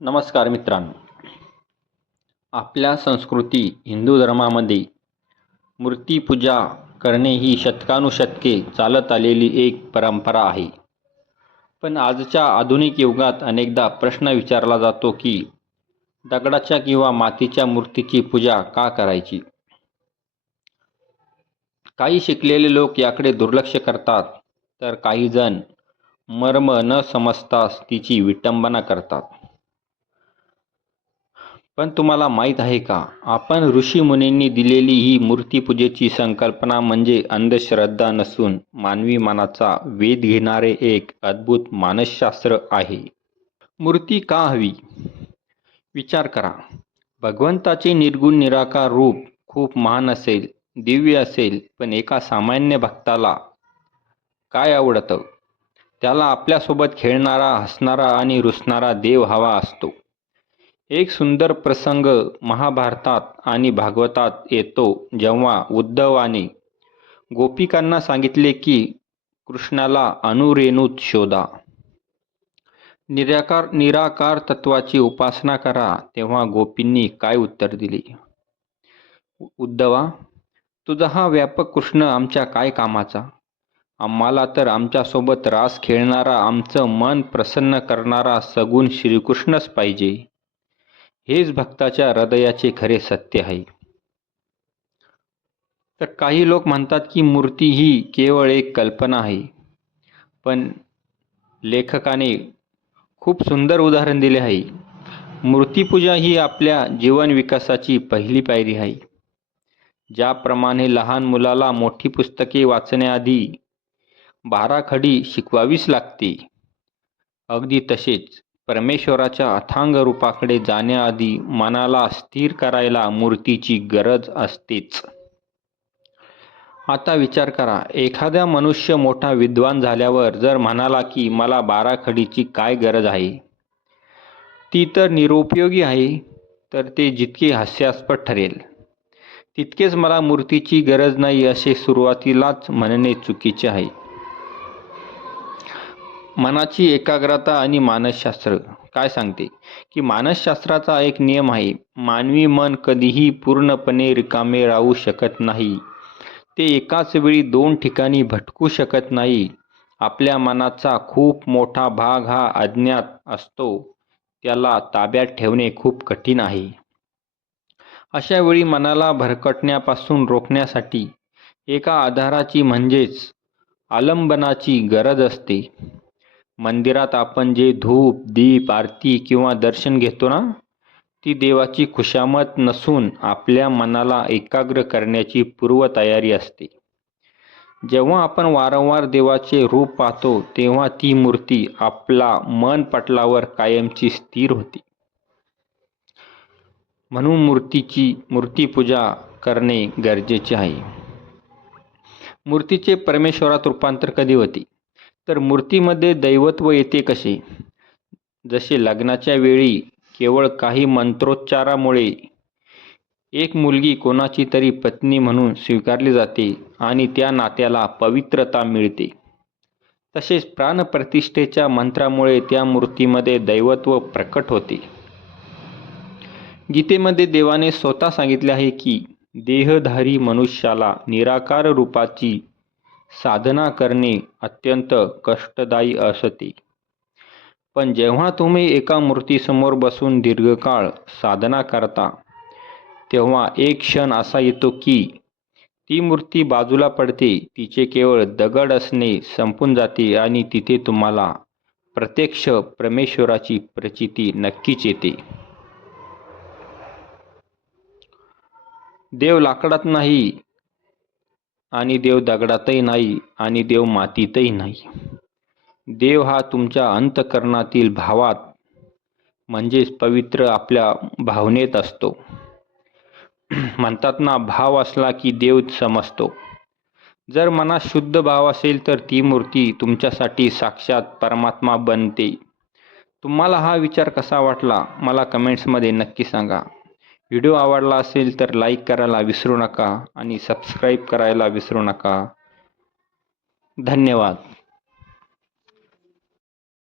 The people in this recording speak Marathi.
नमस्कार मित्रांनो. आपल्या संस्कृती हिंदू धर्मामध्ये मूर्तिपूजा करणे ही शतकानुशतके चालत आलेली एक परंपरा आहे. पण आजच्या आधुनिक युगात अनेकदा प्रश्न विचारला जातो की दगडाच्या किंवा मातीच्या मूर्तीची पूजा का करायची? काही शिकलेले लोक याकडे दुर्लक्ष करतात, तर काही जण मर्म न समजताच तिची विटंबना करतात. पण तुम्हाला माहीत आहे का, आपण ऋषीमुनींनी दिलेली ही मूर्तिपूजेची संकल्पना म्हणजे अंधश्रद्धा नसून मानवी मनाचा वेध घेणारे एक अद्भुत मानसशास्त्र आहे. मूर्ती का हवी? विचार करा. भगवंताचे निर्गुण निराकार रूप खूप महान असेल, दिव्य असेल, पण एका सामान्य भक्ताला काय आवडतं? त्याला आपल्यासोबत खेळणारा, हसणारा आणि रुसणारा देव हवा असतो. एक सुंदर प्रसंग महाभारतात आणि भागवतात येतो, जेव्हा उद्धवाने गोपिकांना सांगितले की कृष्णाला अनुरेणूत शोधा, निराकार तत्वाची उपासना करा. तेव्हा गोपींनी काय उत्तर दिले? उद्धवा, तुझा हा व्यापक कृष्ण आमच्या काय कामाचा? आम्हाला तर आमच्यासोबत रास खेळणारा, आमचं मन प्रसन्न करणारा सगुण श्रीकृष्णच पाहिजे. हेच भक्ताच्या हृदयाचे खरे सत्य आहे. तर काही लोक म्हणतात की मूर्ती ही केवळ एक कल्पना आहे. पण लेखकाने खूप सुंदर उदाहरण दिले आहे. मूर्तिपूजा ही आपल्या जीवन विकासाची पहिली पायरी आहे. ज्याप्रमाणे लहान मुलाला मोठी पुस्तके वाचण्याआधी 12 खडी शिकवावीच लागते, अगदी तसेच परमेश्वराच्या अथांग रूपाकडे जाण्याआधी मनाला स्थिर करायला मूर्तीची गरज असतेच. आता विचार करा, एखादा मनुष्य मोठा विद्वान झाल्यावर जर म्हणाला की मला 12 खडीची काय गरज आहे, ती तर निरुपयोगी आहे, तर ते जितके हास्यास्पद ठरेल, तितकेच मला मूर्तीची गरज नाही असे सुरुवातीलाच म्हणणे चुकीचे आहे. मनाची एकाग्रता आणि मानसशास्त्र काय सांगते की मानसशास्त्राचा एक नियम आहे, मानवी मन कधीही पूर्णपणे रिकामे राहू शकत नाही. ते एकाच वेळी 2 ठिकाणी भटकू शकत नाही. आपल्या मनाचा खूप मोठा भाग हा अज्ञात असतो, त्याला ताब्यात ठेवणे खूप कठीण आहे. अशा वेळी मनाला भरकटण्यापासून रोखण्यासाठी एका आधाराची म्हणजेच आलंबनाची गरज असते. मंदिरात आपण जे धूप, दीप, आरती किंवा दर्शन घेतो ना, ती देवाची खुशामत नसून आपल्या मनाला एकाग्र करण्याची पूर्वतयारी असते. जेव्हा आपण वारंवार देवाचे रूप पाहतो, तेव्हा ती मूर्ती आपला मन पटलावर कायमची स्थिर होते. म्हणून मूर्तिपूजा करणे गरजेचे आहे. मूर्तीचे परमेश्वरात रूपांतर कधी होते? तर मूर्तीमध्ये दैवत्व येते कसे? जसे लग्नाच्या वेळी केवळ काही मंत्रोच्चारामुळे एक मुलगी कोणाची तरी पत्नी म्हणून स्वीकारली जाते आणि त्या नात्याला पवित्रता मिळते, तसेच प्राणप्रतिष्ठेच्या मंत्रामुळे त्या मूर्तीमध्ये दैवत्व प्रकट होते. गीतेमध्ये देवाने स्वतः सांगितले आहे की देहधारी मनुष्याला निराकार रूपाची साधना करणे अत्यंत कष्टदायी असते. पण जेव्हा तुम्ही एका मूर्तीसमोर बसून दीर्घकाळ साधना करता, तेव्हा एक क्षण असा येतो की ती मूर्ती बाजूला पडते, तिचे केवळ दगड असणे संपून जाते आणि तिथे तुम्हाला प्रत्यक्ष परमेश्वराची प्रचिती नक्कीच येते. देव लाकडात नाही आणि देव दगडातही नाही आणि देव मातीतही नाही. देव हा तुमच्या अंतःकरणातील भावात म्हणजेच पवित्र आपल्या भावनेत असतो. म्हणतात ना, भाव असला की देव समजतो. जर मनात शुद्ध भाव असेल तर ती मूर्ती तुमच्यासाठी साक्षात परमात्मा बनते. तुम्हाला हा विचार कसा वाटला मला कमेंट्समध्ये नक्की सांगा. व्हिडिओ आवडला असेल तर लाईक करायला विसरू नका आणि सबस्क्राईब करायला विसरू नका. धन्यवाद.